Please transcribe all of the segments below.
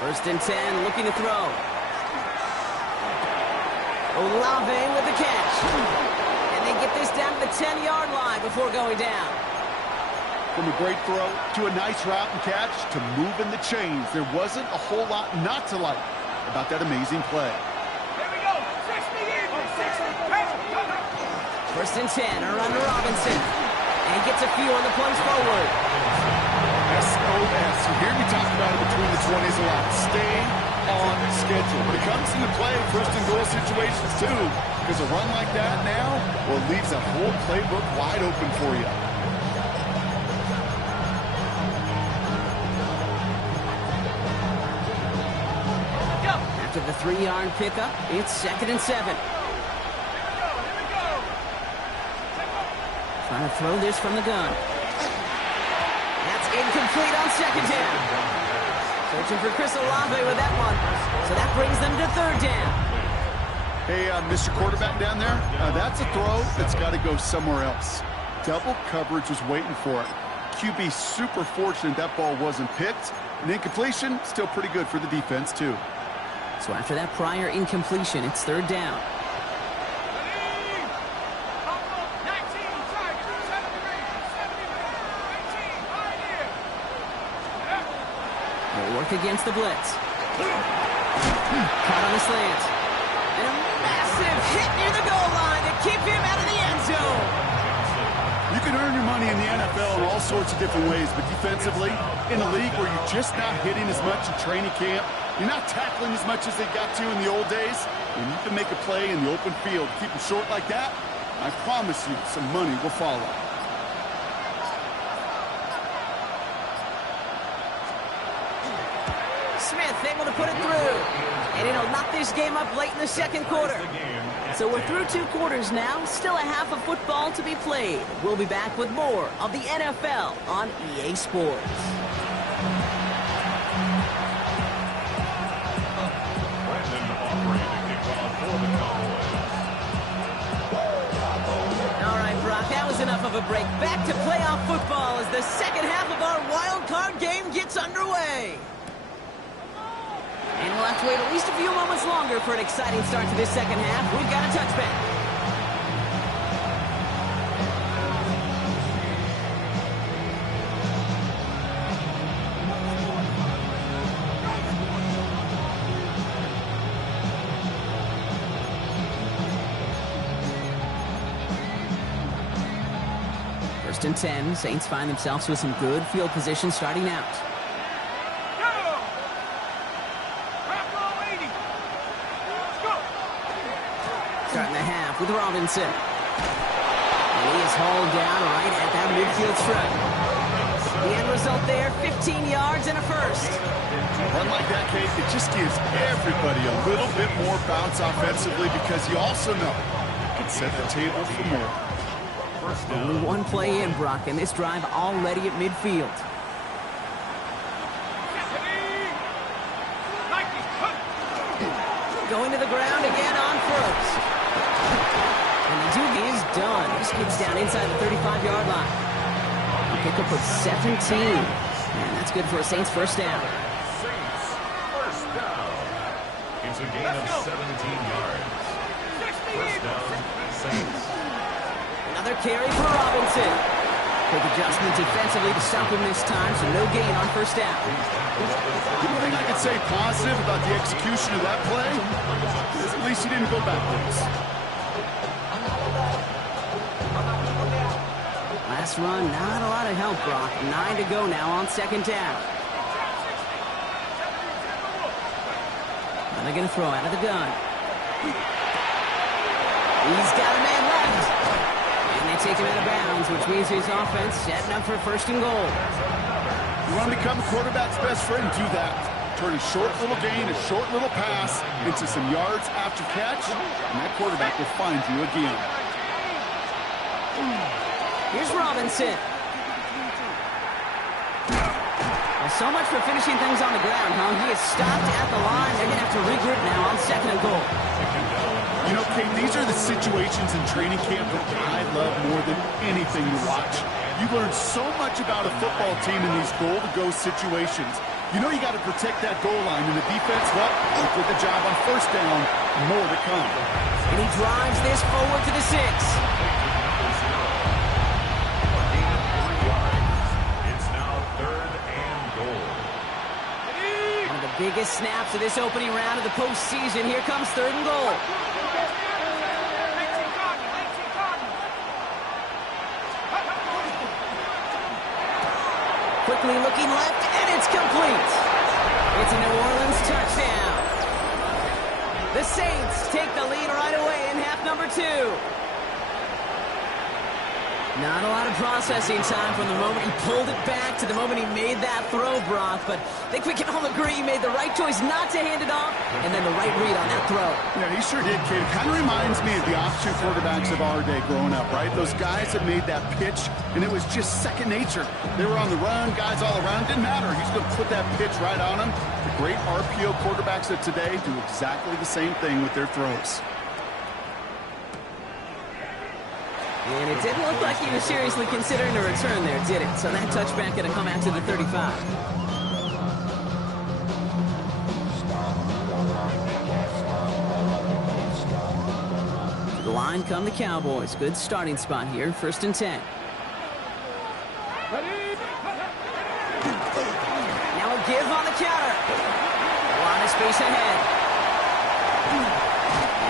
First and 10, looking to throw. Olave with the catch. And they get this down to the 10-yard line before going down. From a great throw to a nice route and catch to moving the chains, there wasn't a whole lot not to like about that amazing play. Here we go. 60. First and 10, a run to Robinson. And he gets a few on the plunge forward. SOS. You hear me talk about it between the 20s a lot. Stay on schedule. When it comes into play, first and goal situations too, because a run like that now, well, it leaves that whole playbook wide open for you. After the 3-yard pickup, it's 2nd and 7. Trying to throw this from the gun. That's incomplete on 2nd down. Searching for Chris Olave with that one. So that brings them to 3rd down. Hey, Mr. Quarterback down there, that's a throw that's got to go somewhere else. Double coverage was waiting for it. QB super fortunate that ball wasn't picked. And incompletion, still pretty good for the defense, too. So after that prior incompletion, it's 3rd down. They'll work against the blitz. Caught on the slant. And a massive hit near the goal line to keep him out of the end zone. You can earn your money in the NFL in all sorts of different ways, but defensively, in a league where you're just not hitting as much in training camp, you're not tackling as much as they got to in the old days, and you can make a play in the open field. Keep it short like that, I promise you some money will follow. Smith able to put it through. And it'll knock this game up late in the 2nd quarter. So we're through 2 quarters now. Still a half of football to be played. We'll be back with more of the NFL on EA Sports. All right, Brock, that was enough of a break. Back to playoff football as the second half of our wild card game gets underway. And we'll have to wait at least a few moments longer for an exciting start to this second half. We've got a touchback. First and 10, Saints find themselves with some good field position starting out. Starting the half with Robinson. And he is hauled down right at that midfield strip. The end result there, 15 yards and a first. A run like that, Kate, it just gives everybody a little bit more bounce offensively because you also know it can set the table for more. Only one play in, Brock, and this drive already at midfield. Going to the ground again on first. And the dude is done. This kid's down inside the 35-yard line. A pickup of 17. And that's good for a Saints first down. Saints first down. It's a gain of 17 yards. First down, Saints. Another carry for Robinson. Quick adjustment defensively to stop him this time, so no gain on first down. The only thing I can say positive about the execution of that play is at least he didn't go backwards. Last run, not a lot of help, Brock. 9 to go now on second down. Now they're going to throw out of the gun. He's got a man left. And they take him out of bounds, which means his offense setting up for first and goal. You want to become a quarterback's best friend, do that. Turn a short little gain, a short little pass into some yards after catch, and that quarterback will find you again. Here's Robinson. Well, so much for finishing things on the ground, huh? He is stopped at the line. They're going to have to regroup now on second and goal. You know, Kate, these are the situations in training camp that I love more than anything to watch. You learn so much about a football team in these goal-to-go situations. You know you got to protect that goal line, and the defense, well, did the job on first down. More to come. And he drives this forward to the 6. It's now 3rd and goal. One of the biggest snaps of this opening round of the postseason. Here comes 3rd and goal. Quickly looking left, and it's complete. It's a New Orleans touchdown. The Saints take the lead right away in half number 2. Not a lot of processing time from the moment he pulled it back to the moment he made that throw, Brock. But I think we can all agree he made the right choice not to hand it off, and then the right read on that throw. Yeah, he sure did, kid. Kind of reminds me of the option quarterbacks of our day growing up, right? Those guys that made that pitch, and it was just second nature. They were on the run, guys all around. Didn't matter. He's going to put that pitch right on them. The great RPO quarterbacks of today do exactly the same thing with their throws. And it didn't look like he was seriously considering a return there, did it? So that touchback going to come out to the 35. To the line come the Cowboys. Good starting spot here. 1st and 10. Now a give on the counter. A lot of space ahead.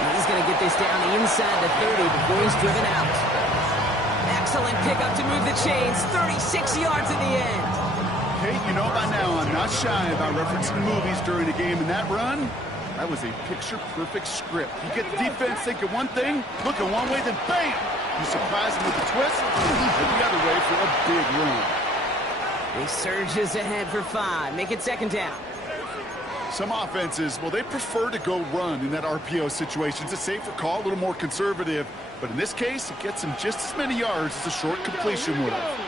And he's going to get this down inside the 30 before he's driven out. Excellent pickup to move the chains. 36 yards in the end. Hey, you know by now I'm not shy about referencing movies during a game, and that run, that was a picture-perfect script. You get the defense thinking one thing, looking one way, then bam! You surprise them with a twist, and the other way for a big run. He surges ahead for 5. Make it 2nd down. Some offenses, well, they prefer to go run in that RPO situation. It's a safer call, a little more conservative. But in this case, it gets him just as many yards as a short completion would have.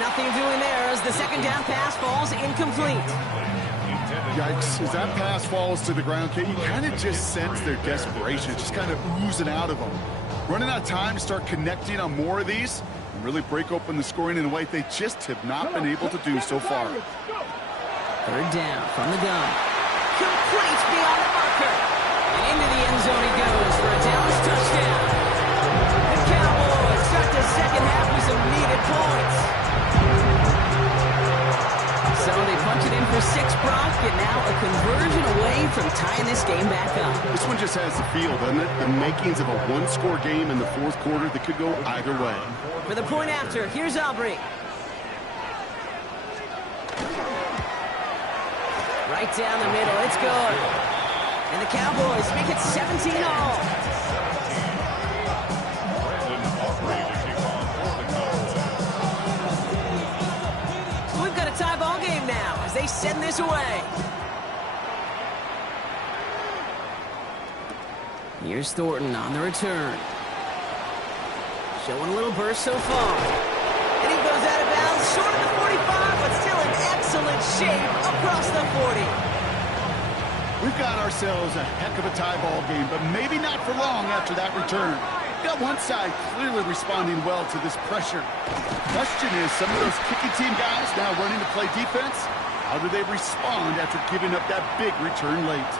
Nothing doing there as the 2nd down pass falls incomplete. Yikes. As that pass falls to the ground, Kate, you kind of just sense their desperation. Just kind of oozing out of them. Running out of time to start connecting on more of these and really break open the scoring in a way they just have not been able to do so far. 3rd down from the gun. Complete beyond the marker. And into the end zone he goes for a Dallas touchdown. The Cowboys start the 2nd half with some needed points. So they punch it in for 6, Brock, and now a conversion away from tying this game back up. This one just has the feel, doesn't it? The makings of a one-score game in the 4th quarter that could go either way. For the point after, here's Aubrey. Right down the middle, it's good. And the Cowboys make it 17-all. So we've got a tie ball game now as they send this away. Here's Thornton on the return. Showing a little burst so far. And he goes out of bounds short of the 45, but still in excellent shape across the 40. We've got ourselves a heck of a tie ball game, but maybe not for long after that return. We've got one side clearly responding well to this pressure. The question is, some of those kicking team guys now running to play defense, how do they respond after giving up that big return late?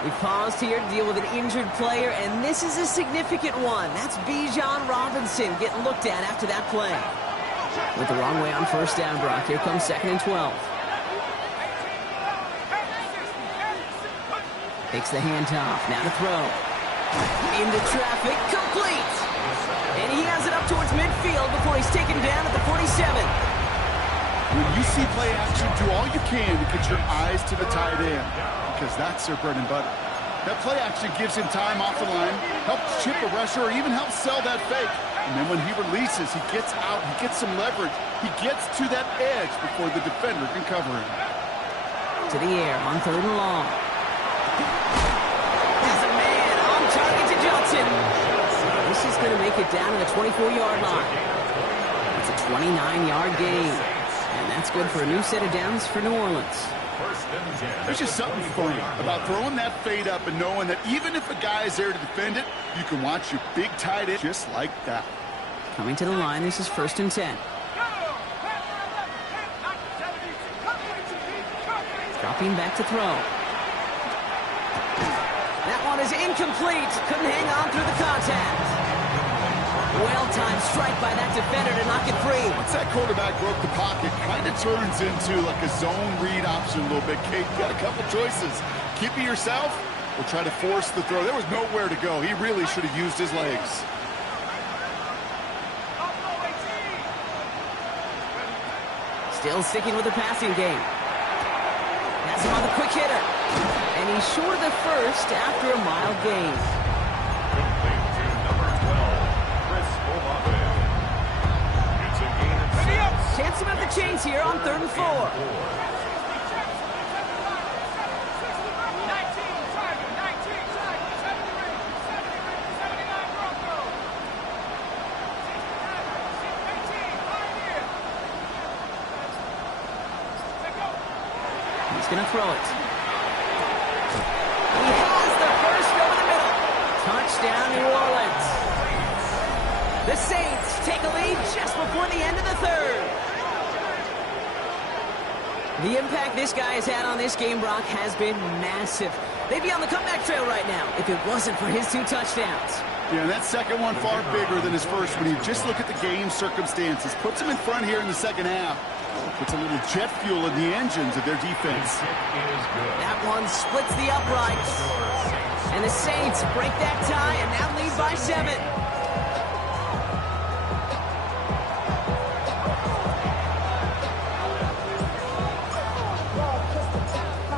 We paused here to deal with an injured player, and this is a significant one. That's Bijan Robinson getting looked at after that play. Went the wrong way on 1st down, Brock. Here comes 2nd and 12. Takes the handoff. Now to throw. Into traffic. Complete. And he has it up towards midfield before he's taken down at the 47. When you see play action, do all you can to get your eyes to the tight end, because that's their bread and butter. That play action gives him time off the line, helps chip a rusher, or even helps sell that fake. And then when he releases, he gets out, he gets some leverage. He gets to that edge before the defender can cover him. To the air on 3rd and long. Has a man on target to Johnson. This is going to make it down to the 24-yard line. It's a 29-yard gain. And that's good for a new set of downs for New Orleans. There's just something fun about throwing that fade up and knowing that even if a guy is there to defend it, you can watch your big tight end just like that. Coming to the line, this is 1st and 10. Dropping back to throw. That one is incomplete. Couldn't hang on through the contact. Well-timed strike by that defender to knock it free. Once that quarterback broke the pocket, kind of turns into like a zone read option a little bit. Kate, you got a couple choices. Keep it yourself or try to force the throw. There was nowhere to go. He really should have used his legs. Still sticking with the passing game. Has him on the quick hitter. And he's short of the first after a mild gain. Complete to number 12, Chris Olave. It's a gain of 6. Chance to move the chains here on 3rd and 4. He's going to throw it. He has the first over the middle. Touchdown, New Orleans. The Saints take a lead just before the end of the 3rd. The impact this guy has had on this game, Brock, has been massive. They'd be on the comeback trail right now if it wasn't for his 2 touchdowns. Yeah, and that second one far bigger than his first when you just look at the game circumstances. Puts him in front here in the second half. Puts a little jet fuel in the engines of their defense. That one splits the uprights. And the Saints break that tie and now lead by 7.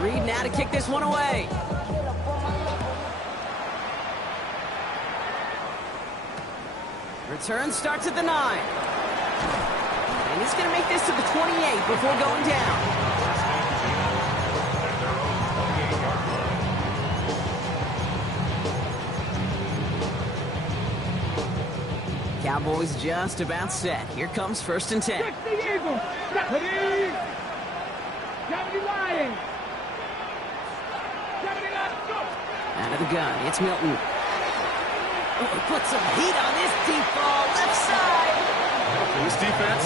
Reed now to kick this one away. Return starts at the 9. And he's going to make this to the 28 before going down. Cowboys just about set. Here comes 1st and 10. Out of the gun, it's Milton. Oh, he puts some heat on this deep ball, left side. This defense,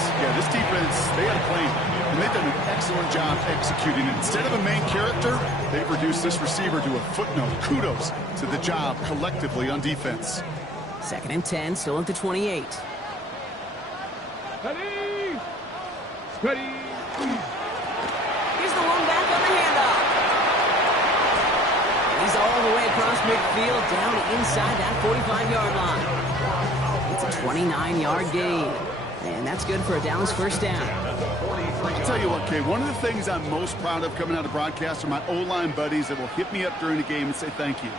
they had a plan, and they've done an excellent job executing it. Instead of a main character, they've reduced this receiver to a footnote. Kudos to the job collectively on defense. 2nd and 10, still at the 28. Here's the one back on the handoff. He's all the way across midfield, down inside that 45-yard line. It's a 29-yard gain. And that's good for a Dallas 1st down. I'll tell you what, Kay, one of the things I'm most proud of coming out of broadcast are my O-line buddies that will hit me up during the game and say thank you.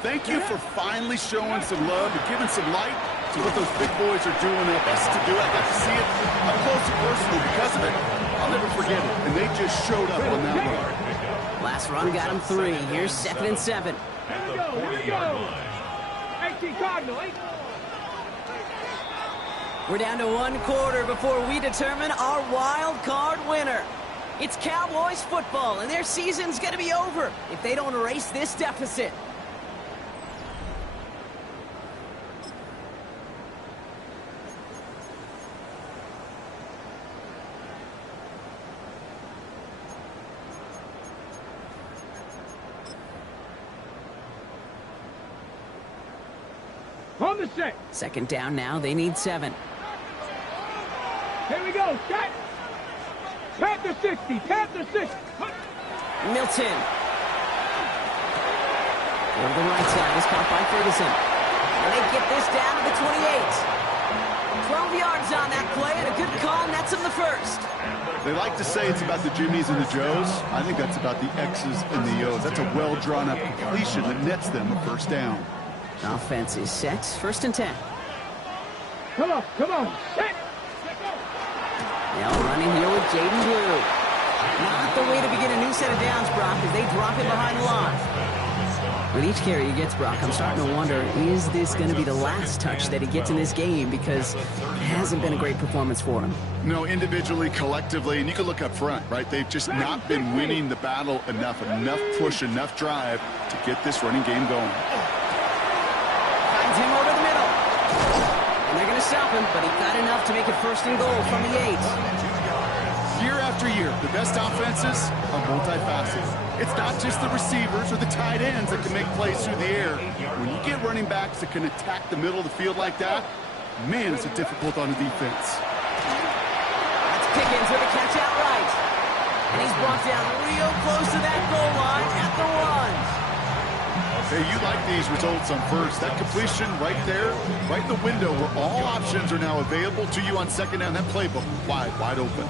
Thank you for finally showing some love and giving some light to what those big boys are doing their best to do. I got to see it up close and personal because of it. I'll never forget it. And they just showed up on that one. Last run got him 3. Here's 2nd and 7. Here we go. 18 Cardinal, 8. We're down to 1 quarter before we determine our wild card winner. It's Cowboys football, and their season's going to be over if they don't erase this deficit. On the set. 2nd down now. They need 7. Here we go. Set. Panther 60. Panther 60. Milton. Over the right side is caught by Ferguson. And they get this down to the 28. 12 yards on that play, and a good call nets them the 1st. They like to say it's about the Jimmies and the Joes. I think that's about the X's and the O's. That's a well-drawn-up completion that nets them a 1st down. Offense is set. 1st and 10. Come on. Set. Now running here with Jaden Blue. Not the way to begin a new set of downs, Brock, as they drop it behind the line. With each carry he gets, Brock, I'm starting to wonder, is this going to be the last touch that he gets in this game? Because it hasn't been a great performance for him. No, individually, collectively, and you can look up front, right? They've just not been winning the battle enough push, enough drive to get this running game going. Finds him over the middle. And they're going to stop him, but he got enough to make it 1st and goal from the 8. Year after after year, the best offenses are multifaceted. It's not just the receivers or the tight ends that can make plays through the air. When you get running backs that can attack the middle of the field like that, man, is it difficult on the defense. That's Pickens with a catch outright. And he's brought down real close to that goal line at the 1. Hey, you like these results on first. That completion right there, right in the window where all options are now available to you on second down. That playbook wide open.